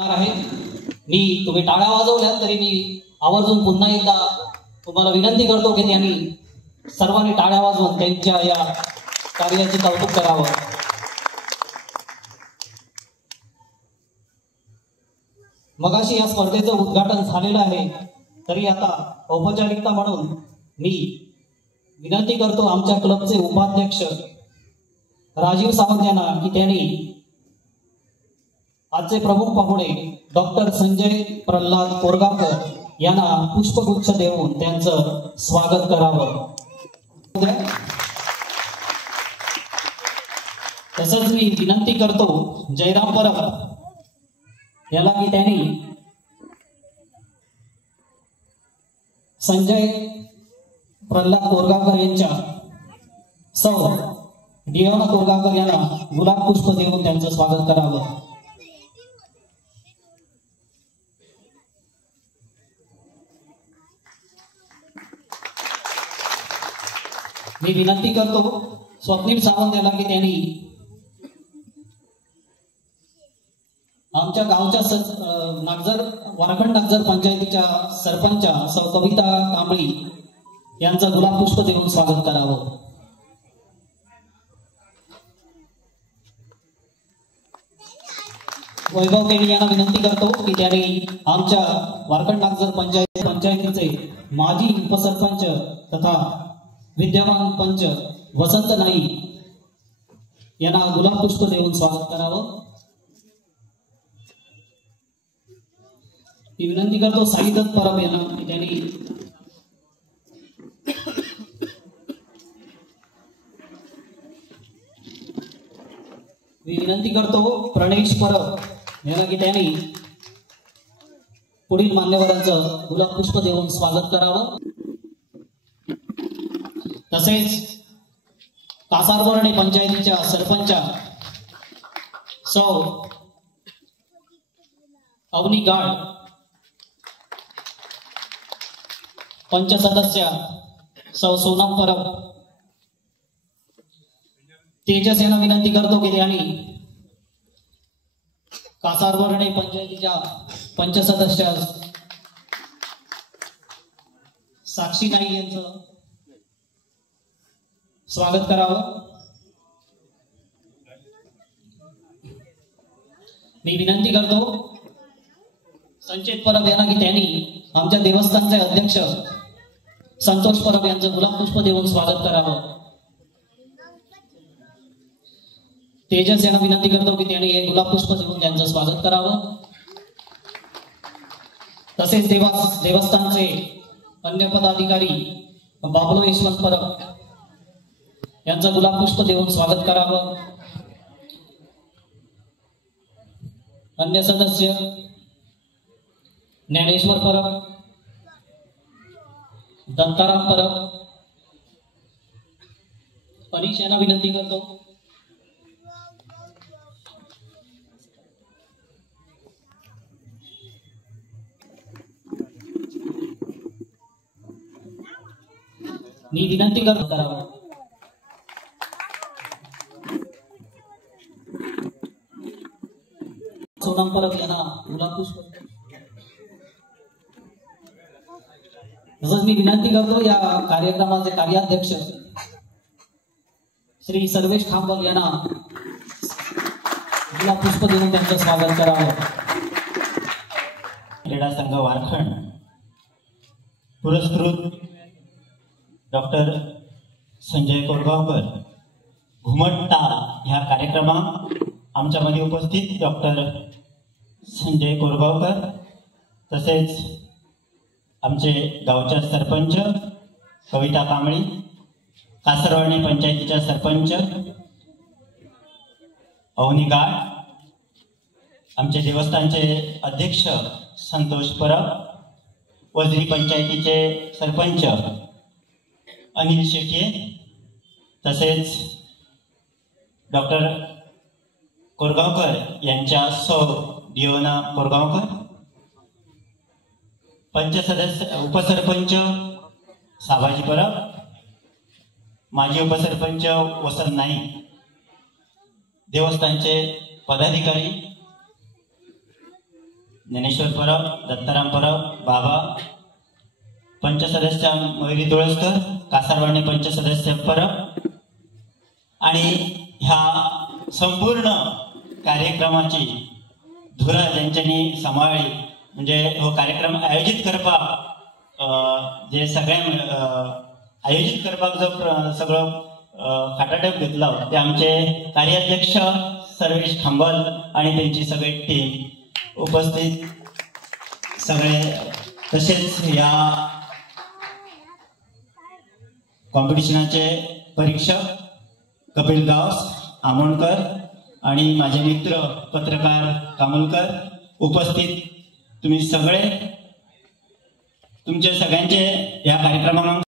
आहे मी तुम्ही टाळ्या वाजवल्यात तरी मी आवर्जून पुन्हा एकदा तुम्हाला विनंती करतो की त्यांनी सर्वांनी टाळ्या वाजवून त्यांच्या या कार्याचे कौतुक करावं। मगाशी या स्पर्धेचं उद्घाटन झालेलं आहे तरी आता औपचारिकता म्हणून मी विनंती करतो आमच्या क्लबचे उपाध्यक्ष राजीव सावंत यांना की त्यांनी आजचे प्रमुख पाहुणे डॉक्टर संजय प्रल्हाद कोरगावकर यांना पुष्पगुच्छ देऊन त्यांचं स्वागत करावं। तसंच मी विनंती करतो जयराम परब याला की त्यांनी संजय प्रल्हाद कोरगावकर यांच्या सौ डिओना कोरगावकर यांना गुलाब पुष्प देऊन त्यांचं स्वागत करावं। मी विनंती करतो स्वप्नील सावंत यांना की त्यांनी आमच्या गावच्या नागझर वरखंड नागझर पंचायतीच्या सरपंच सौ कविता कांबळी यांचं गुलाब पुष्प देऊन स्वागत करावं। वैभव केणी यांना विनंती करतो की त्यांनी आमच्या वरखंड नागझर पंचायतीचे माजी उपसरपंच तथा विद्यमान पंच वसंत नाईक यांना गुलाब पुष्प देऊन स्वागत करावं। मी विनंती करतो साई दत्त परब यांना त्यांनी मी विनंती करतो प्रणेश परब यांना की त्यांनी पुढील मान्यवरांचं गुलाब पुष्प देऊन स्वागत करावं। तसेच कासारवर्णे पंचायतीच्या सरपंच सौ अवनी गाड पंच सदस्य सौ सोनम परब तेजस यांना विनंती करतो की त्यांनी कासारवर्णे पंचायतीच्या पंच सदस्य साक्षी नाईक यांचं स्वागत करावं। मी विनंती करतो संचेत परब यांना की त्यांनी आमच्या देवस्थानचे अध्यक्ष संतोष परब यांचं गुलाब पुष्प देऊन स्वागत करावं। तेजस यांना विनंती करतो की त्यांनी हे गुलाब पुष्प देऊन त्यांचं स्वागत करावं। तसेच देवस्थानचे अन्य पदाधिकारी बाबलो यशवंत परब यांचं गुलाब पुष्प देऊन स्वागत करावं। अन्य सदस्य ज्ञानेश्वर परब दत्ताराम परब अनिश यांना विनंती करतो मी विनंती करतो करावं। सोनम परब यांना गुलाब पुष्प तसंच मी विनंती करतो या कार्यक्रमाचे कार्याध्यक्ष श्री सर्वेश खांबल यांना गुलाब पुष्प देऊन त्यांचं स्वागत करावं। क्रीडा संघ वारखंड पुरस्कृत डॉक्टर संजय कोरगावकर घुमटता ह्या कार्यक्रमात आमच्यामध्ये उपस्थित डॉक्टर संजय कोरगावकर तसेच आमचे गावच्या सरपंच कविता कांबळी कासारवर्णे पंचायतीच्या सरपंच अवनी गाड आमचे देवस्थानचे अध्यक्ष संतोष परब वजरी पंचायतीचे सरपंच अनिल शेट्ये तसेच डॉक्टर कोरगावकर यांच्या सौ डिओना कोरगावकर पंच सदस्य उपसरपंच साबाजी परब माजी उपसरपंच वसंत नाईक देवस्थानचे पदाधिकारी ज्ञानेश्वर परब, दत्ताराम परब, बाबा, पंचसदस्य मयुरी तुळसकर, कासारवाडी पंचसदस्य परब आणि ह्या संपूर्ण कार्यक्रमाची धुरा ज्यांच्यानी सांभाळली, म्हणजे हो कार्यक्रम आयोजित करपाक जे सगळ्या आयोजित करपाक जो सगळं खाटाटप घेतलो ते आमचे कार्याध्यक्ष सर्वेश खांबल आणि त्यांची सगळी टीम उपस्थित सगळे, तसेच या कॉम्पिटिशनाचे परीक्षक कपिल गावस, आमोणकर आणि माझे मित्र पत्रकार कामोलकर, उपस्थित तुम्ही सगळे, तुमचे सगळ्यांचे या कार्यक्रमात